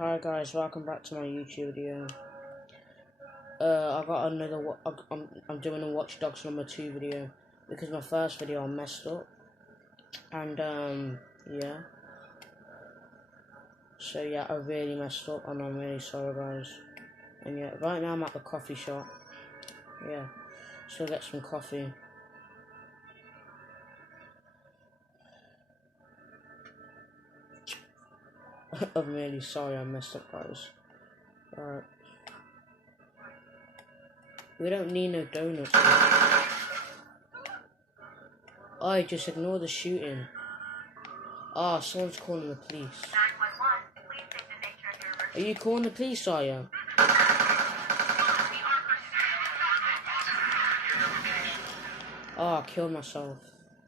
Hi guys, welcome back to my YouTube video. I got another. I'm doing a Watch Dogs #2 video because my first video I messed up, and yeah. So yeah, I really messed up, and I'm really sorry, guys. And yeah, right now I'm at the coffee shop. Yeah, so get some coffee. I'm really sorry I messed up, guys. Alright. We don't need no donuts. Oh, just ignore the shooting. Ah, someone's calling the police. 911, please state the nature of your emergency. Are you calling the police, are you? Oh, I killed myself.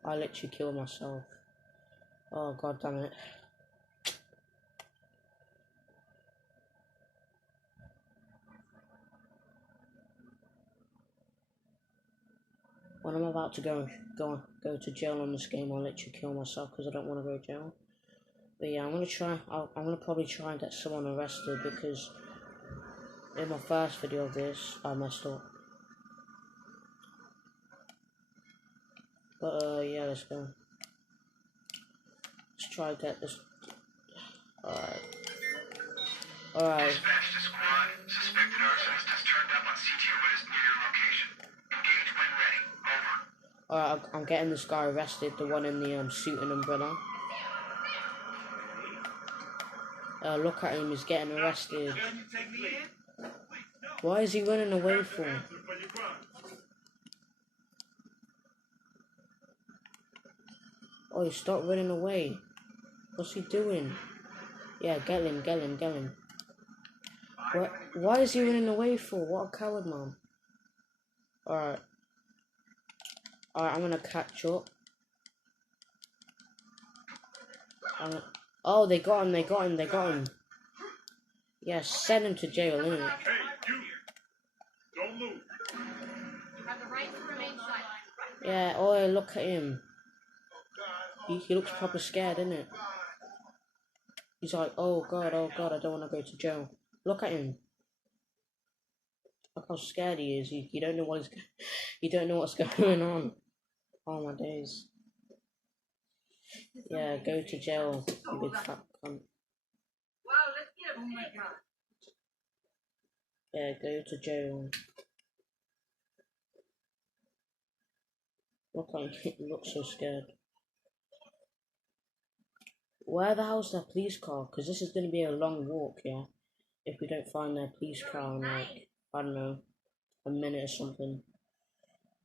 I literally killed myself. Oh, god damn it. When I'm about to go to jail on this game, I'll literally kill myself because I don't want to go to jail. But yeah, I'm gonna probably try and get someone arrested because in my first video of this, I messed up. But yeah, let's go. Let's try to get this. Alright. Dispatch to squad. Suspected arsonist has turned up on CTOS near your location. Engage when ready. Over. Alright, I'm getting this guy arrested, the one in the suit and umbrella. Look at him, he's getting arrested. Why is he running away for? Oh, stop running away. What's he doing? Yeah, get him. Why is he running away for? What a coward, man. Alright, I'm gonna catch up. Oh, they got him. Yeah, send him to jail, innit? Hey, you! Don't move. You have the right to remain silent. Yeah, oh, look at him. He looks proper scared, innit? He's like, oh god, I don't want to go to jail. Look at him. Look how scared he is. You don't know you don't know what's going on. Oh my days. Yeah, go to jail, you big fat cunt. Wow, let's get a oh my god. Yeah, go to jail. Look at him, he looks so scared. Where the hell's their police car? Because this is going to be a long walk, yeah? If we don't find their police car in like, I don't know, a minute or something.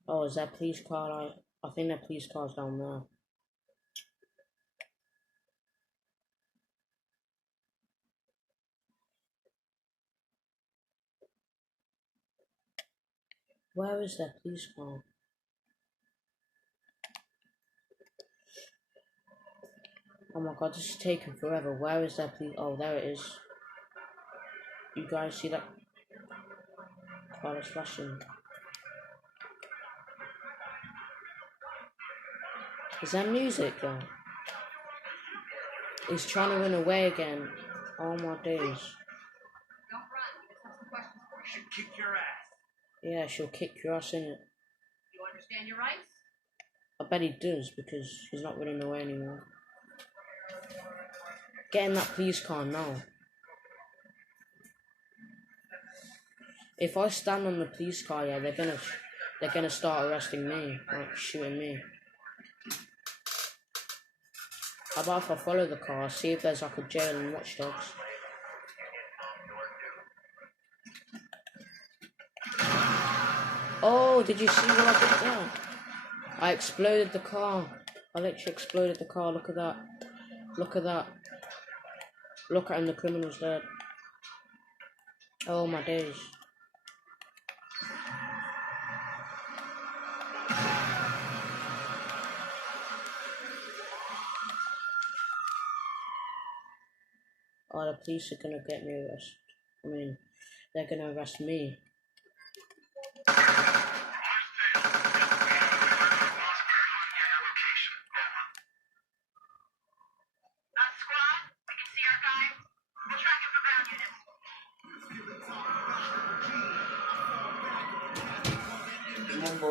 Oh, is their police car like, I think their police car's down there. Where is their police car? Oh my god, this is taking forever. Where is their police? Oh, there it is. You guys see that? Car is flashing. Is there music there? He's trying to run away again. Oh my days. Don't run. We just have some questions for you. Should kick your ass. Yeah, she'll kick your ass, innit? You understand your rights? I bet he does because he's not running away anymore. Get in that police car now. If I stand on the police car, yeah, they're gonna start arresting me, like shooting me. How about if I follow the car, see if there's like a jail and Watch Dogs. Oh, did you see what I did there? I exploded the car. I literally exploded the car. Look at that. Look at that. Look at him, the criminal's dead. Oh my days. Oh, the police are gonna get me arrested. I mean, they're gonna arrest me. Mumbo